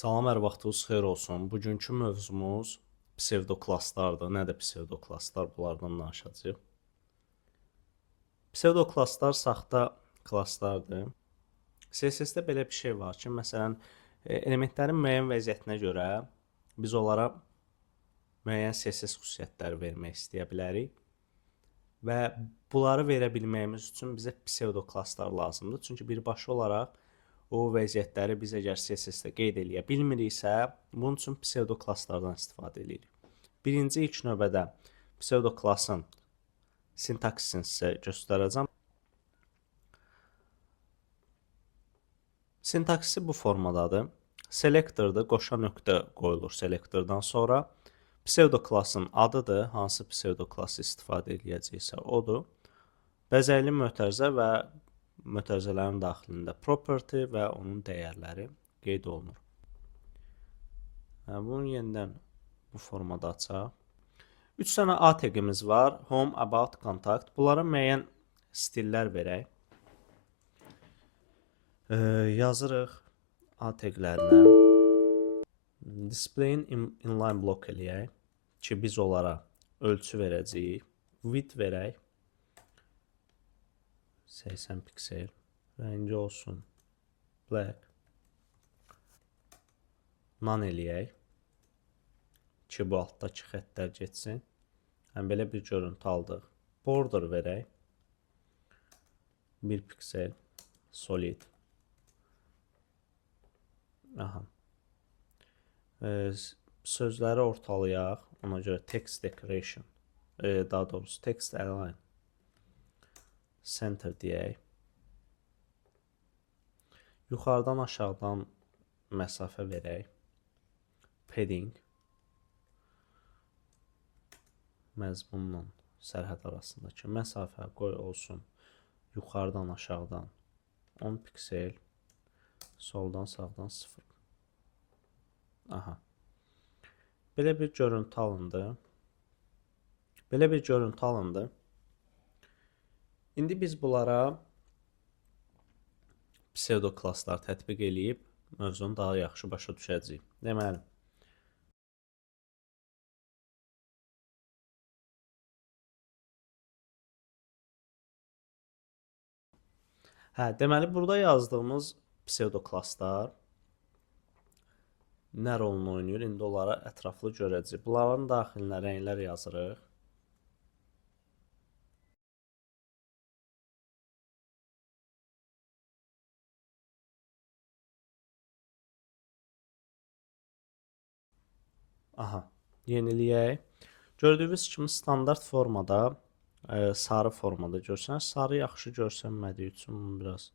Salam, hər vaxtınız xeyir olsun. Bugünkü mövzumuz psevdoklasslardır. Nədir psevdoklasslar? Bunlardan danışacağıq. Psevdoklasslar saxta klasslardır. CSS-də belə bir şey var ki, məsələn, elementlərin müəyyən vəziyyətinə görə biz onlara müəyyən CSS xüsusiyyətləri vermək istəyə bilərik və bunları verə bilməyimiz üçün bizə psevdoklasslar lazımdır. Çünki birbaşa olaraq o vəziyyətləri biz əgər CSS-də qeyd eləyə bilmiriksə, bunun üçün psevdoklasslardan istifadə edirik. Birinci ilk növbədə psevdoklassın sintaksisini sizə göstərəcəm. Sintaksisi bu formadadır. Selector'dır, qoşa nöqtə qoyulur selector'dan sonra. Psevdoklassın adıdır, hansı psevdoklassı istifadə edəcəksə odur. Bəzəkli mötərizə və mötərizələrin daxilində property və onun dəyərləri qeyd olunur. Bunu yenidən bu formada açaq. 3 dənə A tagimiz var. Home, about, contact. Bunlara müəyyən stillər verək. Yazırıq A taglərinə. Display-in inline block eləyək ki, biz onlara ölçü verəcəyik. Width verək. 80 piksel. Rəngi olsun black. None eləyək ki, bu altdakı xəttlər getsin. Belə bir görüntü aldıq. Border verək. 1 piksel. Solid. Sözləri ortalayaq. Ona görə text decoration. Daha doğrusu text align. Center deyək. Yuxarıdan aşağıdan məsafə verək. Padding. Məzmunla sərhəd arasındakı məsafə qoy olsun. Yuxarıdan aşağıdan 10 piksel. Soldan sağdan 0. Belə bir görüntü alındı. İndi biz bunlara psevdoklasslar tətbiq eləyib mövzunu daha yaxşı başa düşəcəyik. Deməli, burada yazdığımız psevdoklasslar nə rolunu oynayır? İndi onlara ətraflı görəcəyik. Bunların daxilinə rənglər yazırıq. Yeniləyək. Gördüyünüz kimi standart formada, sarı formada görsənir. Sarı yaxşı görsənmədiyi üçün bunu biraz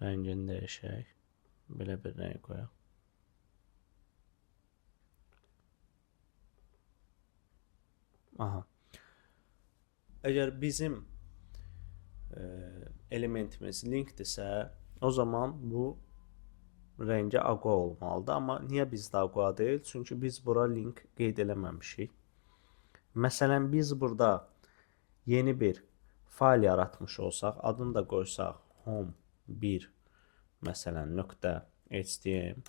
rəngini dəyişək. Belə bir rəng qoyaq. Əgər bizim elementimiz linkdirsə, o zaman bu rəngi aqua olmalıdır. Amma niyə bizdə aqua deyil? Çünki biz bura link qeyd eləməmişik. Məsələn, biz burada yeni bir fayl yaratmış olsaq, adını da qoysaq home1 məsələn .html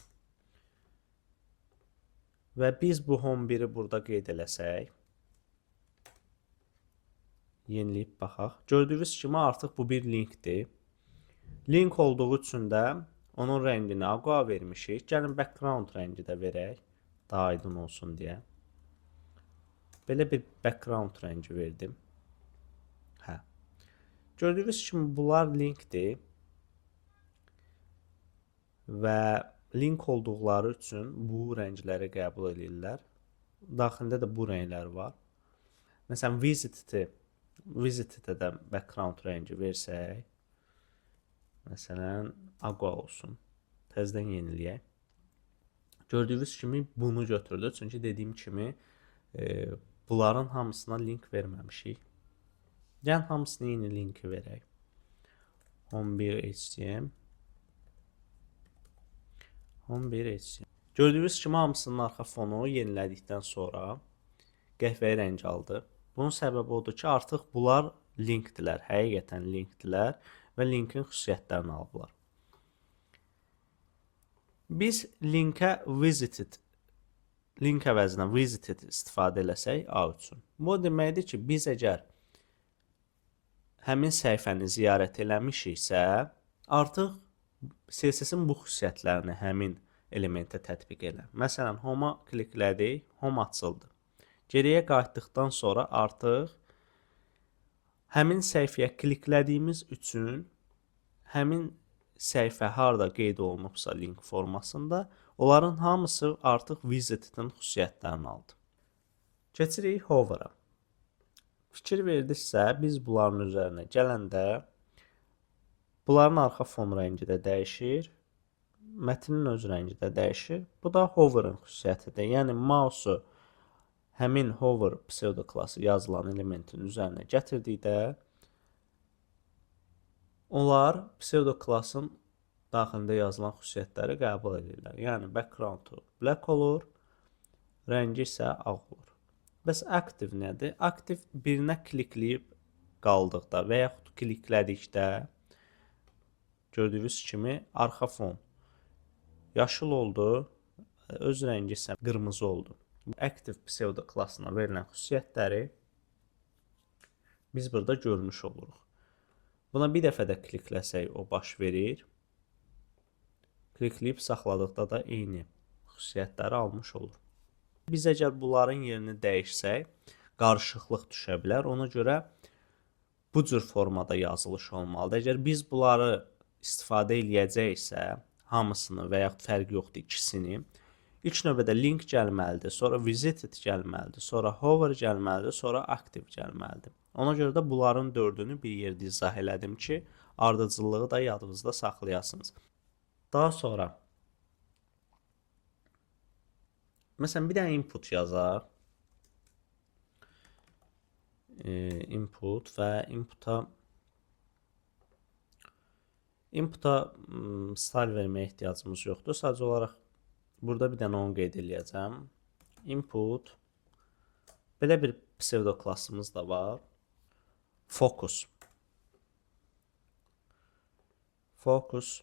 və biz bu home1-i burada qeyd eləsək, yeniləyib baxaq. Gördüyünüz kimi artıq bu bir linkdir. Link olduğu üçün də onun rəngini aqua vermişik. Gəlin background rəngi də verək, daha aydın olsun deyə. Belə bir background rəngi verdim. Gördüyünüz kimi bunlar linkdir və link olduqları üçün bu rəngləri qəbul edirlər. Daxilində də bu rənglər var. Məsələn, visit'də də background rəngi versək, məsələn, aqua olsun. Təzədən yeniləyək. Gördüyünüz kimi bunu götürdü. Çünki dediyim kimi bunların hamısına link verməmişik. Yəni hamısına yeni linki verək. 11 HTML. Gördüyünüz kimi hamısının arxa fonu yenilədikdən sonra qəhvəyi rəng aldı. Bunun səbəbi odur ki, artıq bunlar linkdirlər, həqiqətən linkdirlər və linkin xüsusiyyətlərini alırlar. Biz link əvəzinə visited istifadə eləsək A üçün. Bu deməkdir ki, biz əgər həmin səhifəni ziyarət eləmişiksə, artıq CSS-in bu xüsusiyyətlərini həmin elementə tətbiq elə. Məsələn, home-a kliklədik, home açıldı. Geriyə qayıtdıqdan sonra artıq həmin səhifəyə kliklədiyimiz üçün həmin səhifə harda qeyd olunubsa link formasında, onların hamısı artıq visited-in xüsusiyyətlərini aldı. Keçirik hover-a. Fikir verdinizsə, biz bunların üzərinə gələndə bunların arxa fon rəngi də dəyişir, mətnin öz rəngi də dəyişir. Bu da hover-ın xüsusiyyətidir. Yəni mouse-u həmin hover pseudo-klası yazılan elementin üzərinə gətirdikdə onlar pseudo-klasın daxilində yazılan xüsusiyyətləri qəbul edirlər. Yəni background-u black olur, rəngi isə ağ olur. Bəs aktiv nədir? Aktiv birinə klikləyib qaldıqda və yaxud kliklədikdə gördüyünüz kimi arxa fon yaşıl oldu, öz rəngi isə qırmızı oldu. Aktiv pseudo klasına verilən xüsusiyyətləri biz burada görmüş oluruq. Buna bir dəfə də klikləsək o baş verir. Klikləyib saxladıqda da eyni xüsusiyyətləri almış olur. Biz əgər bunların yerini dəyişsək, qarışıqlıq düşə bilər. Ona görə bu cür formada yazılış olmalıdır. Əgər biz bunları istifadə eləyəcəksə, hamısını və yaxud fərqi yoxdur ikisini, ilk növbədə link gəlməlidir, sonra visited gəlməlidir, sonra hover gəlməlidir, sonra active gəlməlidir. Ona görə də bunların dördünü bir yerdə izah elədim ki, ardıcıllığı da yadınızda saxlayasınız. Daha sonra məsələn, bir dənə input yazaq. Input və inputa style verməyə ehtiyacımız yoxdur. Sadəcə olaraq burada bir dənə onu qeyd eləyəcəm. Input. Belə bir pseudo klassımız da var. Focus. Focus.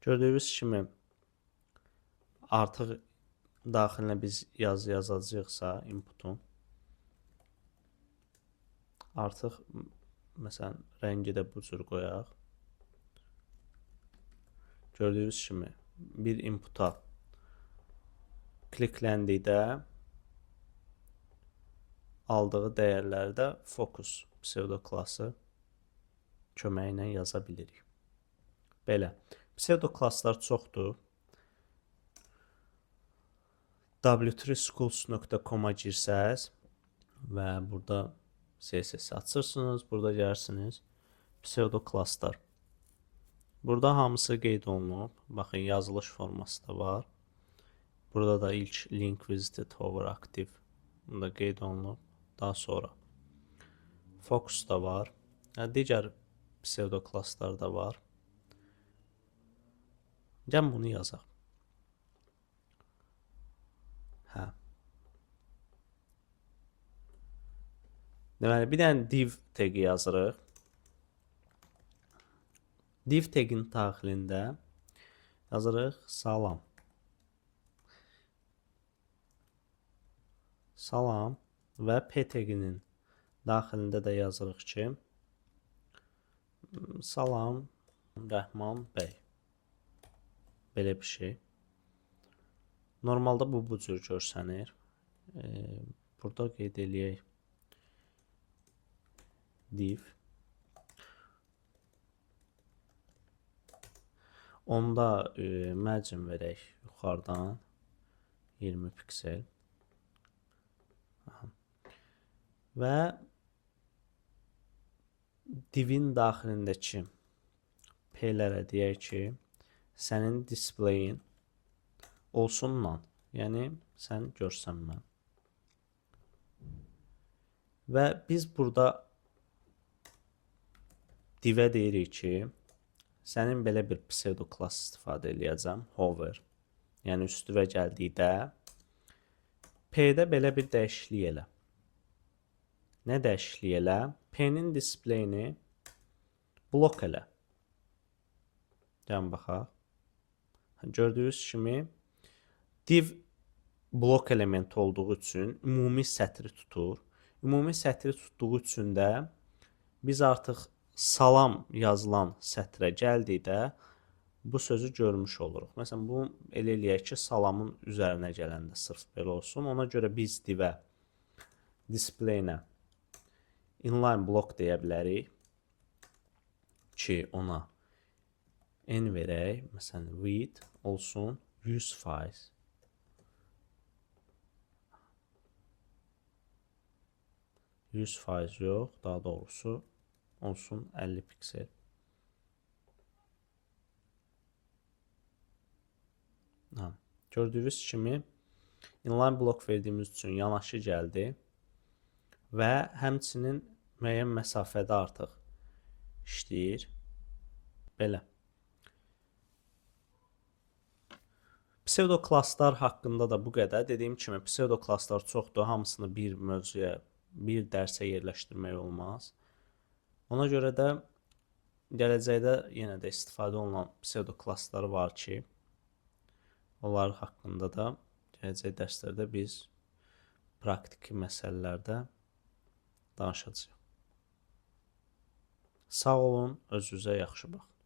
Gördüyünüz kimi artıq daxilinə biz yazı yazacaqsa inputun artıq məsələn rəngi də bu cür qoyaq. Gördüyünüz kimi bir inputa klikləndikdə aldığı dəyərlərdə focus pseudo klası köməyi ilə yaza bilirik. Belə. Pseudo klasslar çoxdur. w3schools.com-a girsəz və burada CSS açırsınız, burada gəlirsiniz. Pseudo klasslar. Burada hamısı qeyd olunub. Baxın, yazılış forması da var. Burada da ilk link visited hover active da qeyd olunub. Daha sonra focus da var. Digər pseudo klasslar da var. Gəlin bunu yazaq. Deməli, bir dənə div tagi yazırıq. Div tagin daxilində yazırıq salam. Salam və p taginin daxilində də yazırıq ki, salam Rəhman bəy. Belə bir şey. Normalda bu cür görsənir. Burada qeyd eləyək div. Onda mərcim verək yuxarıdan 20 piksel. Və divin daxilindəki p-lərə deyək ki, sənin displayin olsunla, yəni sən görsənmə. Və biz burada divə deyirik ki, sənin belə bir pseudo klass istifadə eləyəcəm, hover. yəni üstüvə gəldikdə P-də belə bir dəyişiklik elə. Nə dəyişiklik elə? P-nin displeyini blok elə. Gəlin baxaq. Gördüyünüz kimi div blok elementi olduğu üçün ümumi sətri tutur. Ümumi sətri tutduğu üçün də biz artıq salam yazılan sətrə gəldikdə bu sözü görmüş oluruq. Məsələn, bunu elə eləyək ki, salamın üzərinə gələndə sırf belə olsun. Ona görə biz divə, display-nə inline block deyə bilərik ki, ona n verək. Məsələn, width olsun 100%. %100% yox, daha doğrusu olsun 50 piksel. Gördüyünüz kimi inline blok verdiyimiz üçün yanaşı gəldi və həmçinin müəyyən məsafədə artıq işləyir. Belə. Pseudoklasslar haqqında da bu qədər. Dediyim kimi pseudoklasslar çoxdur. Hamısını bir mövzuya, bir dərsə yerləşdirmək olmaz. Ona görə də gələcəkdə yenə də istifadə olunan pseudoklasslar var ki, onlar haqqında da gələcək dərslərdə biz praktiki məsələlərdə danışacağıq. Sağ olun, özünüzə yaxşı baxın.